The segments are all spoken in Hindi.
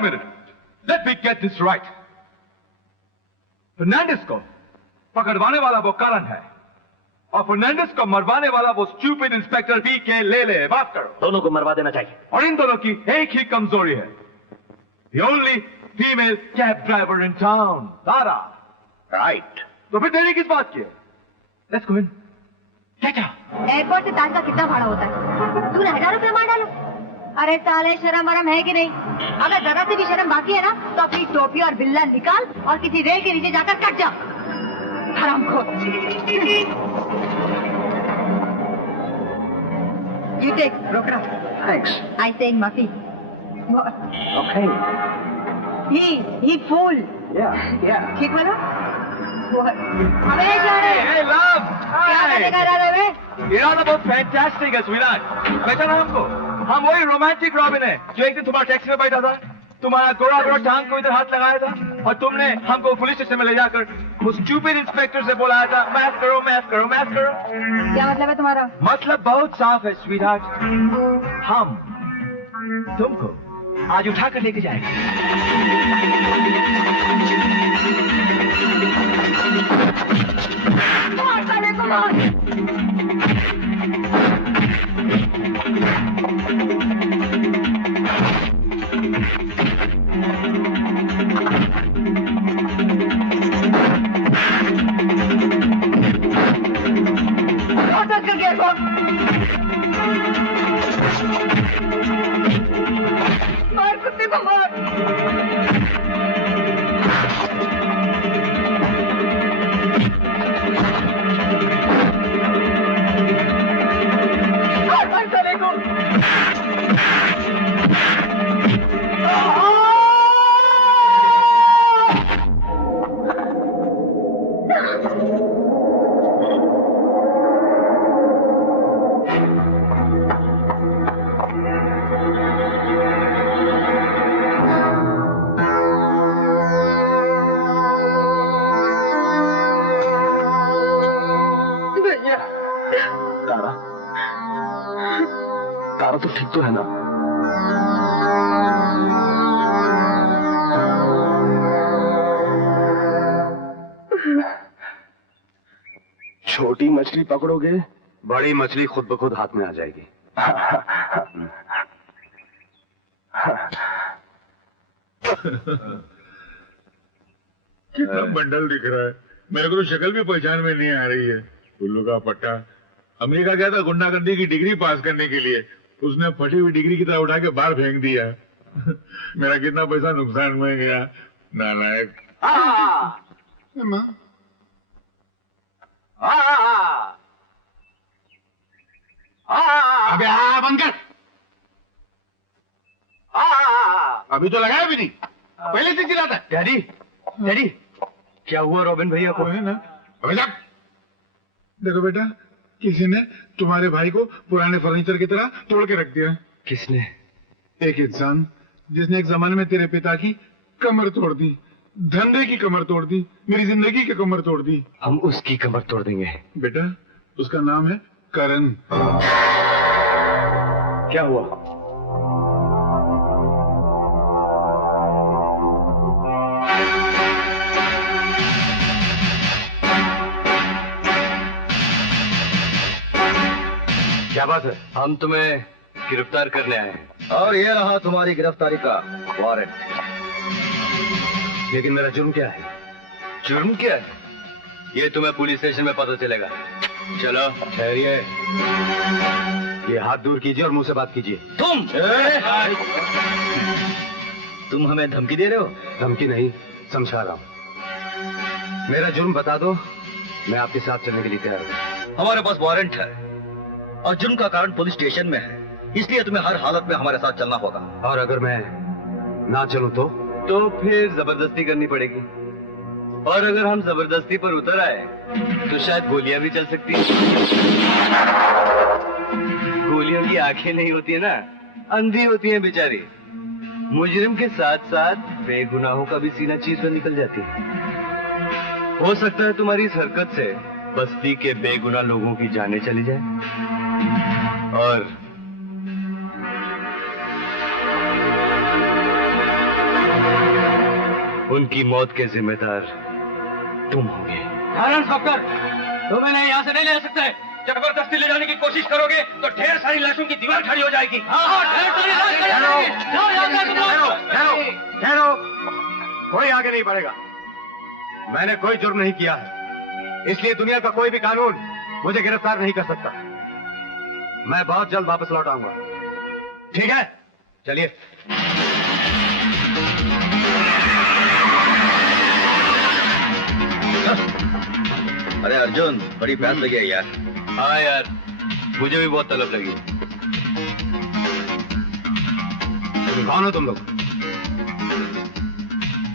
a minute. Let me get this right. Fernandes को पकड़वाने वाला वो करण है और फर्नांडिस को मरवाने वाला वो स्टूपिड इंस्पेक्टर बीके ले। बात करो। दोनों को मरवा देना चाहिए। और इन दोनों की एक ही कमजोरी है, The only female cab driver in town, Tara. Right. तो फिर देरी किस बात की है? Let's go in. क्या? एयरपोर्ट से ताज का कितना भाड़ा होता है? तूने 1000 रुपये मार डालो। अरे साले शर्म वरम है कि नहीं? अगर जरा से भी शर्म बाकी है ना तो अपनी टोपी और बिल्ला निकाल और किसी रेल के नीचे जाकर कट जा। हरामखोर। You take, रोकड़ा। Thanks. I say Muffy. Okay. He fool. Yeah. ठीक बोलो? अबे क्या रे? Hey, love. क्या करेगा राधे में? You're all about fantastic, sweetheart. पहचाना हमको? हम वही रोमांटिक रॉबिन है जो एक दिन तुम्हारे टैक्सी में बैठा था, तुम्हारा गोरा टांग को इधर हाथ लगाया था और तुमने हमको पुलिस स्टेशन में ले जाकर उस स्टूपिड इंस्पेक्टर से बोलाया था माफ करो। क्या मतलब है तुम्हारा? मतलब बहुत साफ है स्वीटहार्ट, हम तुमको आज उठाकर लेके जाएंगे। मार कुत्ते को मार। तारा तो ठीक तो है ना? छोटी मछली पकड़ोगे, बड़ी मछली खुद ब खुद हाथ में आ जाएगी। कितना बंडल दिख रहा है, मेरे को तो शक्ल भी पहचान में नहीं आ रही है। उल्लू का पट्टा अमेरिका गया था गुंडागर्दी की डिग्री पास करने के लिए, उसने फटी हुई डिग्री की तरह उठा के बाहर फेंक दिया। मेरा कितना पैसा नुकसान में गया, नालायक। अबे बंद कर। अभी तो लगाया भी नहीं, पहले से चिल्लाता है। डैडी क्या हुआ रॉबिन भैया को? है ना? अबे देखो बेटा, किसी ने तुम्हारे भाई को पुराने फर्नीचर की तरह तोड़ के रख दिया। किसने? एक इंसान जिसने एक जमाने में तेरे पिता की कमर तोड़ दी, धंधे की कमर तोड़ दी, मेरी जिंदगी की कमर तोड़ दी। हम उसकी कमर तोड़ देंगे। बेटा उसका नाम है करण। क्या हुआ? क्या बात है? हम तुम्हें गिरफ्तार करने आए हैं। और ये रहा तुम्हारी गिरफ्तारी का वारंट। लेकिन मेरा जुर्म क्या है? जुर्म क्या है? ये तुम्हें पुलिस स्टेशन में पता चलेगा। चलो। ठहरिए, ये हाथ दूर कीजिए और मुंह से बात कीजिए। तुम हमें धमकी दे रहे हो? धमकी नहीं, समझा रहा हूं। मेरा जुर्म बता दो, मैं आपके साथ चलने के लिए तैयार हूं। हमारे पास वारंट है और जुर्म का कारण पुलिस स्टेशन में है, इसलिए तुम्हें हर हालत में हमारे साथ चलना होगा। और अगर मैं ना चलूं तो फिर जबरदस्ती करनी पड़ेगी, और अगर हम जबरदस्ती पर उतर आए तो शायद गोलियां भी चल सकती हैं। गोलियों की आंखें नहीं होती है ना, अंधी होती हैं बेचारी। मुजरिम के साथ साथ बेगुनाहों का भी सीना चीर कर निकल जाती है। हो सकता है तुम्हारी इस हरकत से बस्ती के बेगुनाह लोगों की जानें चली जाए और उनकी मौत के जिम्मेदार तुम होगे। इंस्पेक्टर, तुम इन्हें यहाँ से नहीं ले सकते। जबरदस्ती ले जाने की कोशिश करोगे तो ढेर सारी लाशों की दीवार खड़ी हो जाएगी। ठहरो, कोई आगे नहीं बढ़ेगा। मैंने कोई जुर्म नहीं किया है, इसलिए दुनिया का कोई भी कानून मुझे गिरफ्तार नहीं कर सकता। मैं बहुत जल्द वापस लौट आऊंगा। ठीक है, चलिए। अरे अर्जुन, बड़ी प्यास लगी है यार। हाँ यार, मुझे भी बहुत तलब लगी। कौन हो तुम लोग?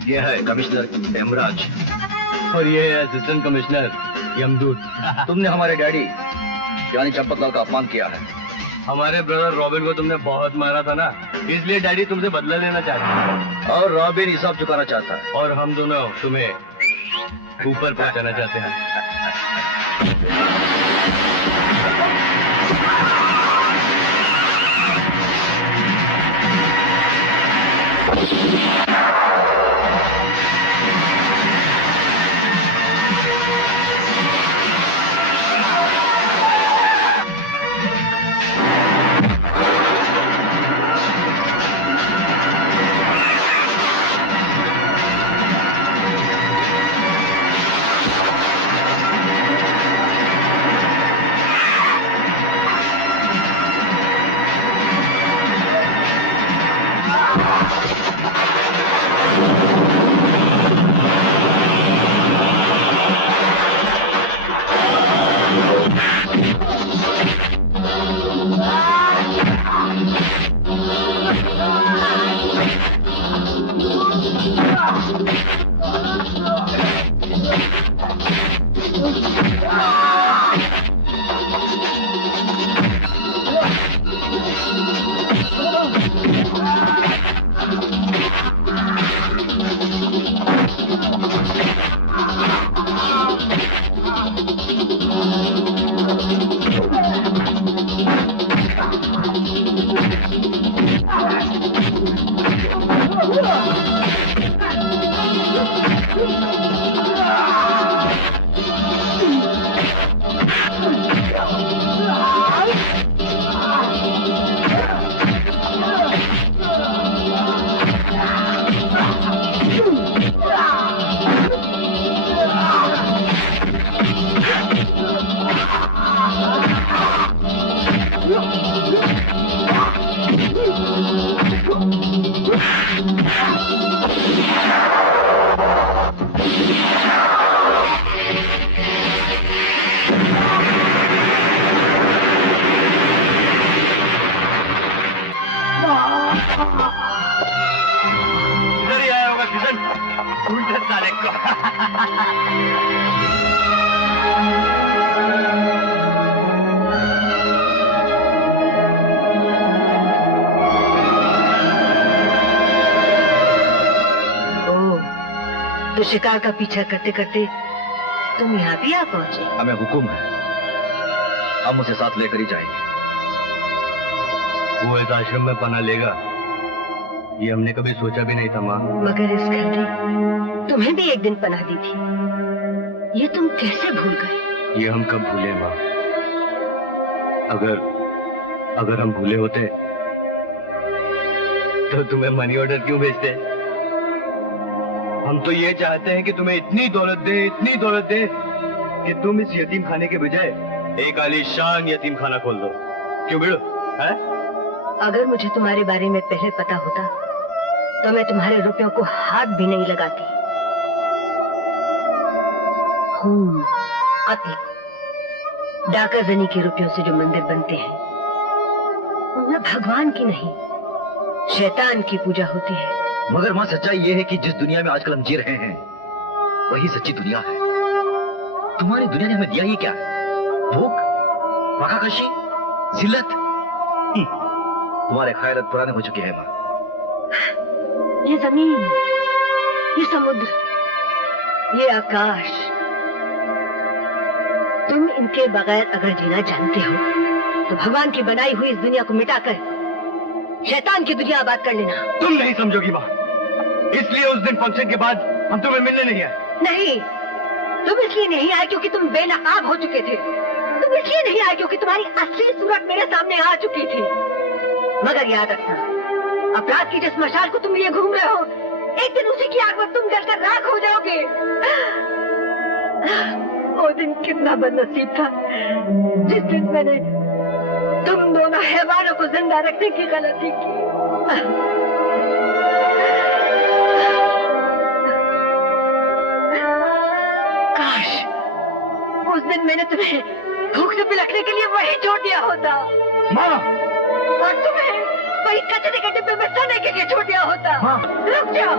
ये है कमिश्नर हेमराज और ये है असिस्टेंट कमिश्नर यमदूत। तुमने हमारे डैडी यानी चंपतलाल का अपमान किया है। हमारे ब्रदर रॉबिन को तुमने बहुत मारा था ना, इसलिए डैडी तुमसे बदला लेना चाहता है। और रॉबिन हिसाब चुकाना चाहता है। और हम दोनों तुम्हें ऊपर पहुंचाना चाहते हैं। इधर ही आया होगा किशन, उल्टे साले को। तो शिकार का पीछा करते करते तुम यहाँ भी आ पहुंचे। हमें हुक्म है, हम उसे साथ लेकर ही जाएंगे। वो इस आश्रम में पनाह लेगा, ये हमने कभी सोचा भी नहीं था माँ। मगर इस घर ने तुम्हें भी एक दिन पनाह दी थी, ये तुम कैसे भूल गए? ये हम कब भूले माँ? अगर हम भूले होते तो तुम्हें मनी ऑर्डर क्यों भेजते? हम तो ये चाहते हैं कि तुम्हें इतनी दौलत दे कि तुम इस यतीम खाने के बजाय एक आलीशान यतीम खाना खोल दो। क्यों बिड़ो? है? अगर मुझे तुम्हारे बारे में पहले पता होता तो मैं तुम्हारे रुपयों को हाथ भी नहीं लगाती। खून, कत्ल, डाकाजनी के रुपयों से जो मंदिर बनते हैं उनमें भगवान की नहीं शैतान की पूजा होती है। मगर माँ, सच्चाई ये है कि जिस दुनिया में आजकल हम जी रहे हैं वही सच्ची दुनिया है। तुम्हारी दुनिया ने हमें दिया ही क्या है? भूख, पकाकशी, जिल्लत। तुम्हारे ख्याल पुराने हो चुके हैं माँ। ये जमीन, ये समुद्र, ये आकाश, तुम इनके बगैर अगर जीना जानते हो तो भगवान की बनाई हुई इस दुनिया को मिटाकर शैतान की दुनिया आबाद कर लेना। तुम नहीं समझोगी माँ, इसलिए उस दिन फंक्शन के बाद हम तुम्हें मिलने नहीं आए। नहीं, तुम इसलिए नहीं आए क्योंकि तुम बेनकाब हो चुके थे। तुम इसलिए नहीं आए क्योंकि तुम्हारी असली सूरत मेरे सामने आ चुकी थी। मगर याद रखना, अपराध की जिस मशाल को तुम लिए घूम रहे हो, एक दिन उसी की आग में तुम जलकर राख हो जाओगे। वो दिन कितना बदनसीब था जिस दिन मैंने तुम दोनों हैवानों को जिंदा रखने की गलती की। काश उस दिन मैंने तुम्हें भूख से पिलकने के लिए वही छोड़ दिया होता। माँ, और तुम्हें वही कचरे के डिब्बे में सोने के लिए छोड़ दिया होता। रुक जाओ,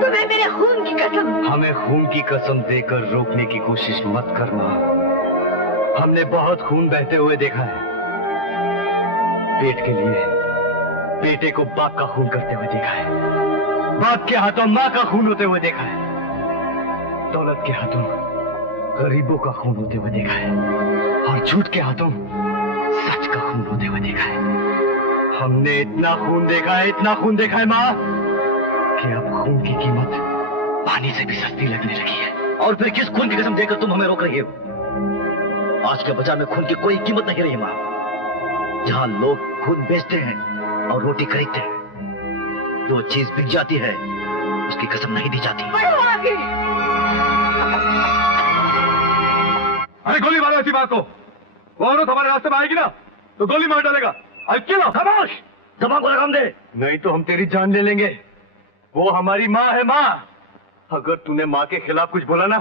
तुम्हें मेरे खून की कसम। हमें खून की कसम देकर रोकने की कोशिश मत करना। हमने बहुत खून बहते हुए देखा है। पेट के लिए बेटे को बाप का खून करते हुए देखा है। बाप के हाथों माँ का खून होते हुए देखा है। दौलत के हाथों गरीबों का खून होते हुए देखा है। और झूठ के हाथों सच का खून होते हुए देखा है। हमने इतना खून देखा है, इतना खून देखा है माँ, कि अब खून की कीमत पानी से भी सस्ती लगने लगी है। और फिर किस खून की कसम देकर तुम हमें रोक रही हो? आज के बाजार में खून की कोई कीमत नहीं रही माँ। जहाँ लोग खून बेचते हैं और रोटी खरीदते हैं, जो चीज बिक जाती है उसकी कसम नहीं दी जाती। बढ़ो आगे। अरे गोली मारो ऐसी बात को। वो औरत हमारे रास्ते में आएगी ना तो गोली मार डालेगा। अकेला खामोश, जबान को लगाम दे। नहीं तो हम तेरी जान ले लेंगे। वो हमारी माँ है माँ। अगर तूने माँ के खिलाफ कुछ बोला ना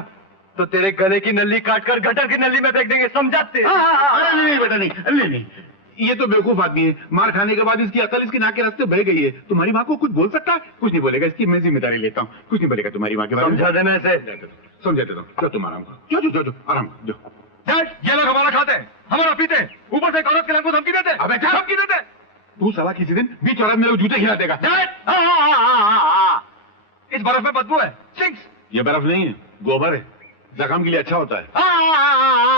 तो तेरे गले की नली काटकर गटर की नली में फेंक देंगे, समझाते? अरे नहीं बेटा, नहीं, ये तो बेवकूफ आदमी है। मार खाने के बाद इसकी अकल इसकी नाक के रास्ते बह गई है। तुम्हारी माँ को कुछ बोल सकता है? कुछ नहीं बोलेगा। इसकी मैं जिम्मेदारी लेता हूँ। कुछ नहीं बोलेगा तुम्हारी माँ के बारे में। समझा देना ऐसे। समझा देता हूँ। जो तुम आराम करो, जो आराम करो, जो। ये लोग हमारा खाते हैं, हमारा पीते हैं, ऊपर से एक औरत के नाम को धमकी देते हैं। अबे जा। धमकी देते हैं। तू साला किसी दिन बीच औरत में जूते खिला देगा। इस बर्फ में बदबू है, सिंक्स। ये बर्फ नहीं है, गोबर है। जख्म के लिए अच्छा होता है।